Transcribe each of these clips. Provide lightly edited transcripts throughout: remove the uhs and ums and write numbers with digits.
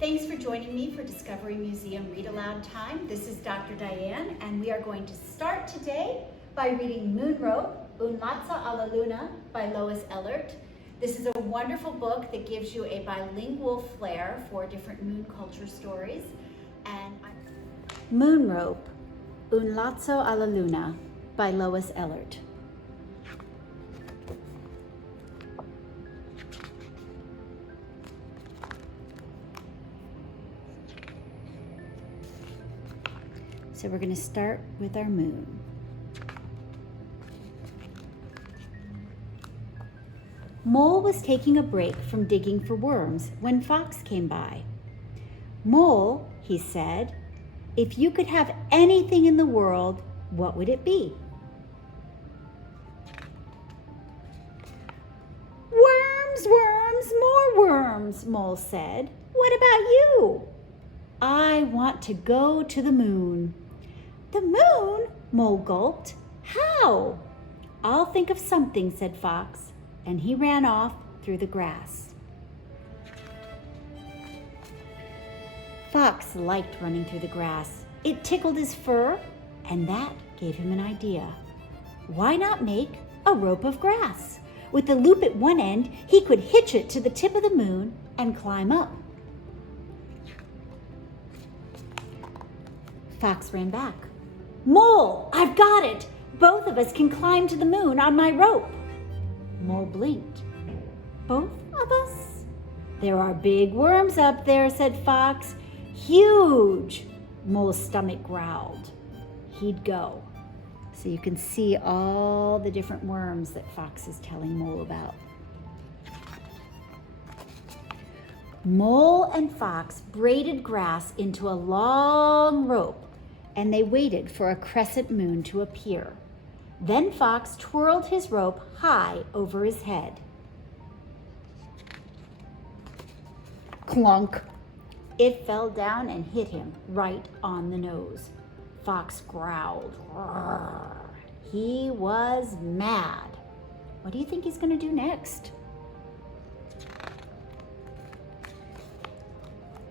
Thanks for joining me for Discovery Museum Read Aloud Time. This is Dr. Diane, and we are going to start today by reading Moonrope, Un Matza a la Luna by Lois Ehlert. This is a wonderful book that gives you a bilingual flair for different moon culture stories. And Moonrope, Un Lazo a la Luna by Lois Ehlert. So we're going to start with our moon. Mole was taking a break from digging for worms when Fox came by. "Mole," he said, "if you could have anything in the world, what would it be?" "Worms, worms, more worms," Mole said. "What about you?" "I want to go to the moon." "The moon?" Mole gulped. "How?" "I'll think of something," said Fox, and he ran off through the grass. Fox liked running through the grass. It tickled his fur, and that gave him an idea. Why not make a rope of grass? With the loop at one end, he could hitch it to the tip of the moon and climb up. Fox ran back. "Mole, I've got it! Both of us can climb to the moon on my rope." Mole blinked. "Both of us?" "There are big worms up there," said Fox. "Huge!" Mole's stomach growled. He'd go. So you can see all the different worms that Fox is telling Mole about. Mole and Fox braided grass into a long rope, and they waited for a crescent moon to appear. Then Fox twirled his rope high over his head. Clunk! It fell down and hit him right on the nose. Fox growled. Roar. He was mad. What do you think he's going to do next?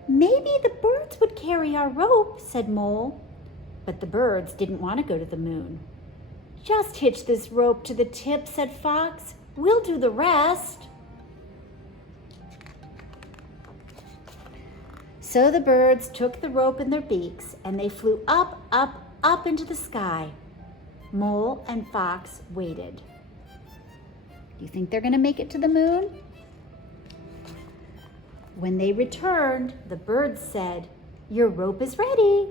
"Maybe the birds would carry our rope," said Mole. But the birds didn't want to go to the moon. "Just hitch this rope to the tip," said Fox. "We'll do the rest." So the birds took the rope in their beaks and they flew up, up, up into the sky. Mole and Fox waited. Do you think they're going to make it to the moon? When they returned, the birds said, "Your rope is ready."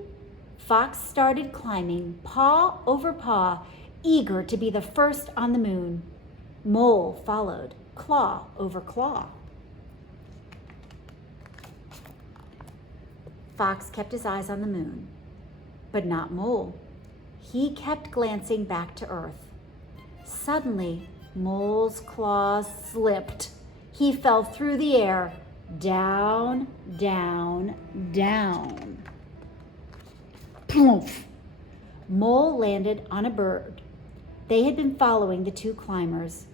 Fox started climbing, paw over paw, eager to be the first on the moon. Mole followed, claw over claw. Fox kept his eyes on the moon, but not Mole. He kept glancing back to earth. Suddenly, Mole's claws slipped. He fell through the air, down, down, down. Poof! Mole landed on a bird. They had been following the two climbers.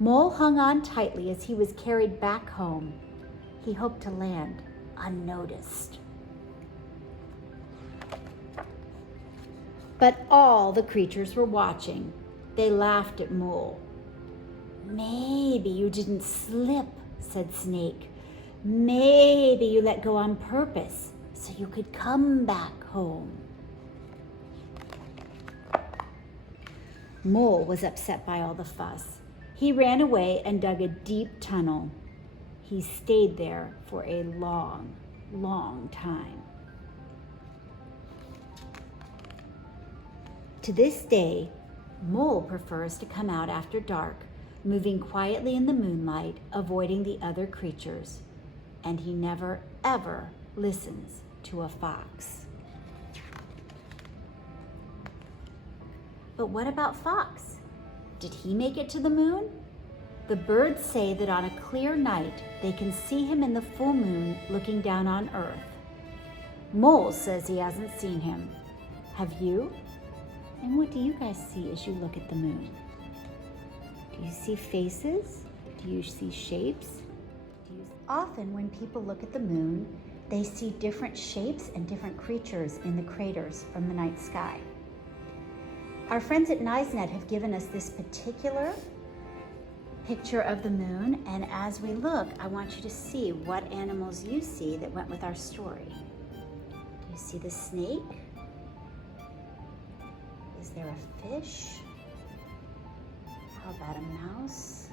Mole hung on tightly as he was carried back home. He hoped to land unnoticed. But all the creatures were watching. They laughed at Mole. "Maybe you didn't slip," said Snake. "Maybe you let go on purpose so you could come back home." Mole was upset by all the fuss. He ran away and dug a deep tunnel. He stayed there for a long, long time. To this day, Mole prefers to come out after dark, moving quietly in the moonlight, avoiding the other creatures. And he never, ever listens to a fox. But what about Fox? Did he make it to the moon? The birds say that on a clear night, they can see him in the full moon looking down on Earth. Mole says he hasn't seen him. Have you? And what do you guys see as you look at the moon? Do you see faces? Do you see shapes? Often when people look at the moon, they see different shapes and different creatures in the craters from the night sky. Our friends at NISENet have given us this particular picture of the moon, and as we look, I want you to see what animals you see that went with our story. Do you see the snake? Is there a fish? How about a mouse?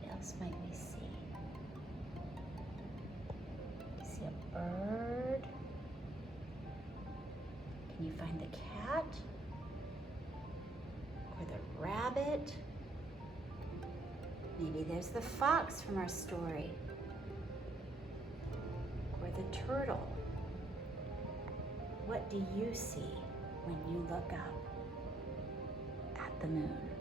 What else might we see? See a bird? Can you find the cat? Or the rabbit? Maybe there's the fox from our story. Or the turtle. What do you see when you look up at the moon?